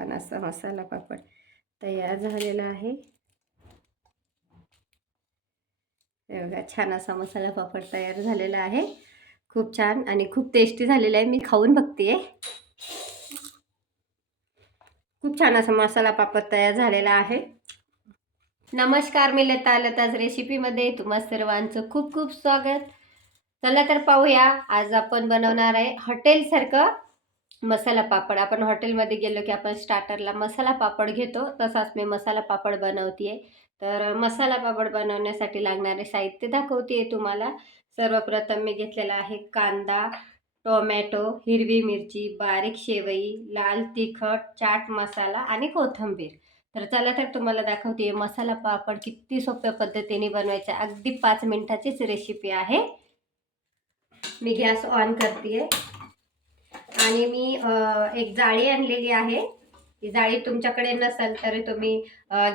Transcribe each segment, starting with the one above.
छान असा मसाला पापड तयार झालेला आहे. बघा छान असा मसाला पापड तयार झालेला आहे. खूप छान आणि खूप टेस्टी झालेला आहे. मी खाऊन बघते. खूप छान असा मसाला पापड तयार झालेला आहे. नमस्कार मी लता. लताज रेसिपीमध्ये तुम्हा सर्वांचं खूप खूप स्वागत. चला तर पाहूया. आज आपण बनवणार आहे हॉटेलसारखं मसाला पापड. आपण हॉटेलमध्ये गेलो की आपण स्टार्टरला मसाला पापड घेतो. तसाच मी मसाला पापड बनवते तर मसाला पापड बनवण्यासाठी लागणारे साहित्य दाखवते तुम्हाला. सर्वप्रथम मी घेतलेला आहे कांदा टोमॅटो हिरवी मिरची बारीक शेवई लाल तिखट चाट मसाला आणि कोथिंबीर. तर चला तर तुम्हाला दाखवते मसाला पापड किती सोप्या पद्धतीने बनवायचा. अगदी पाच मिनिटाचीच रेसिपी आहे. मी गॅस ऑन करते आणि मी एक जाळी आणलेली आहे. ती जाळी तुमच्याकडे नसेल तर तुम्ही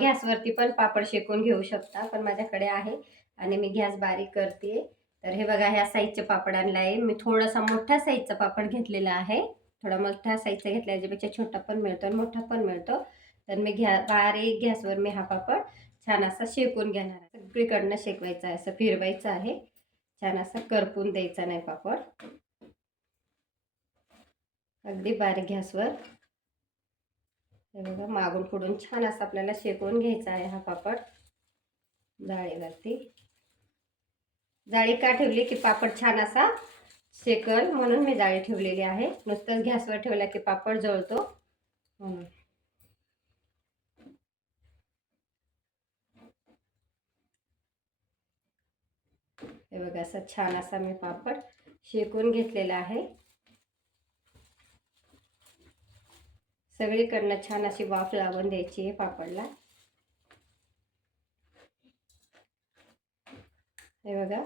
गॅसवरती पण पापड शेकून घेऊ शकता पण माझ्याकडे आहे आणि मी गॅस बारीक करते. तर हे बघा ह्या साईजचे पापड आणलं आहे. मी थोडासा मोठ्या साईजचा पापड घेतलेला आहे. थोडा मोठ्या साईजचा घेतला याच्यापेक्षा छोटा पण मिळतो आणि मोठा पण मिळतो. तर मी घ्या बारीक गॅसवर मी हा पापड छान असा शेकून घेणार आहे. सगळीकडनं शेकवायचा आहे असं फिरवायचं आहे. छान असा करपून द्यायचा नाही पापड. अगदी बारीक गॅसवर. हे बघा मागून फोडून छान असं आपल्याला शेकवून घ्यायचा आहे हा पापड जाळीवरती. जाळी का ठेवली की पापड छान असा शेकल? म्हणून मी जाळी ठेवलेली आहे. नुसतंच गॅसवर ठेवला की पापड जळतो. म्हणून हे बघा असं छान असा मी पापड शेकून घेतलेला आहे. सगळीकडनं छान अशी वाफ लावून द्यायची आहे पापडला. हे बघा.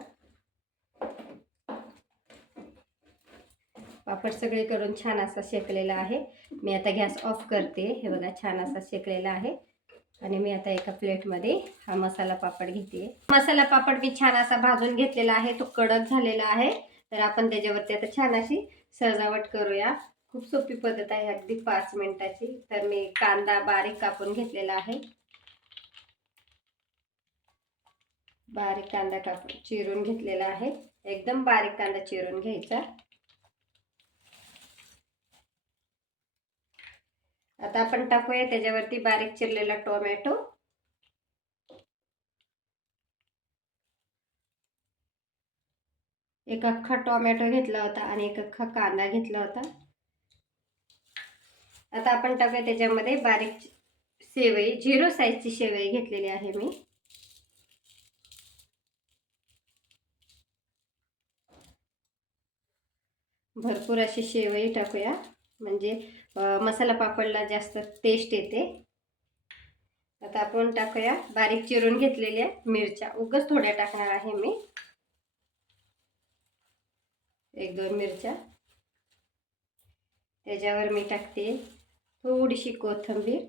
पापड सगळे करून छान असा शेकलेला आहे. मी आता गॅस ऑफ करते. हे बघा छान असा शेकलेला आहे. आणि मी आता एका प्लेटमध्ये हा मसाला पापड घेते. मसाला पापड मी छान असा भाजून घेतलेला आहे. तो कडक झालेला आहे. तर आपण त्याच्यावरती आता छान अशी सजावट करूया. खूप सोपी पद्धत आहे अगदी पाच मिनिटाची. तर मी कांदा बारीक कापून घेतलेला आहे. बारीक कांदा कापून चिरून घेतलेला आहे. एकदम बारीक कांदा चिरून घ्यायचा. आता आपण टाकूया त्याच्यावरती बारीक चिरलेला टोमॅटो. एक अख्खा टोमॅटो घेतला होता आणि एक अख्खा कांदा घेतला होता. आता आपण टाकूया त्याच्यामध्ये बारीक शेवई झिरो साईजची शेवई घेतलेली आहे मी. भरपूर अशी शेवई टाकूया. म्हणजे मसाला पापडला जास्त टेस्ट येते. आता आपण टाकूया बारीक चिरून घेतलेल्या मिरच्या. उगच थोड्या टाकणार आहे मी. एक दोन मिरच्या. त्याच्यावर मी टाकते. थोडीशी कोथिंबीर.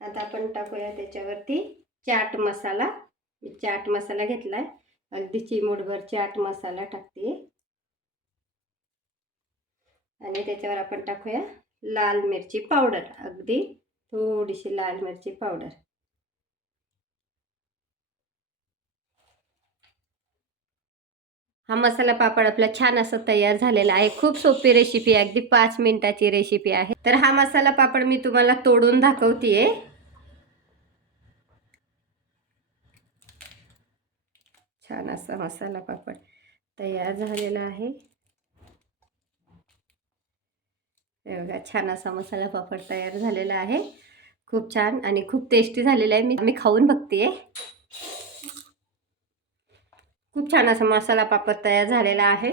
आता आपण टाकूया त्याच्यावरती चाट मसाला. चाट मसाला घेतलाय. अगदी चिमूटभर चाट मसाला टाकते. आणि त्याच्यावर आपण टाकूया लाल मिरची पावडर. अगदी थोडीशी लाल मिरची पावडर. हा मसाला पापड आपला छान असा तयार झालेला आहे. खूप सोपी रेसिपी आहे. अगदी पाच मिनिटाची रेसिपी आहे. तर हा मसाला पापड मी तुम्हाला तोडून दाखवतीये. छान असा मसाला पापड तयार झालेला आहे. बघा छान असा मसाला पापड तयार झालेला आहे. खूप छान आणि खूप टेस्टी झालेला आहे. मी मी खाऊन बघते खूप छान असा मसाला पापड तयार झालेला आहे.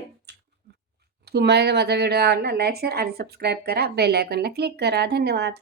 तुम्हाला माझा व्हिडिओ आवडला लाईक शेअर आणि सबस्क्राईब करा. बेल आयकॉनला क्लिक करा. धन्यवाद.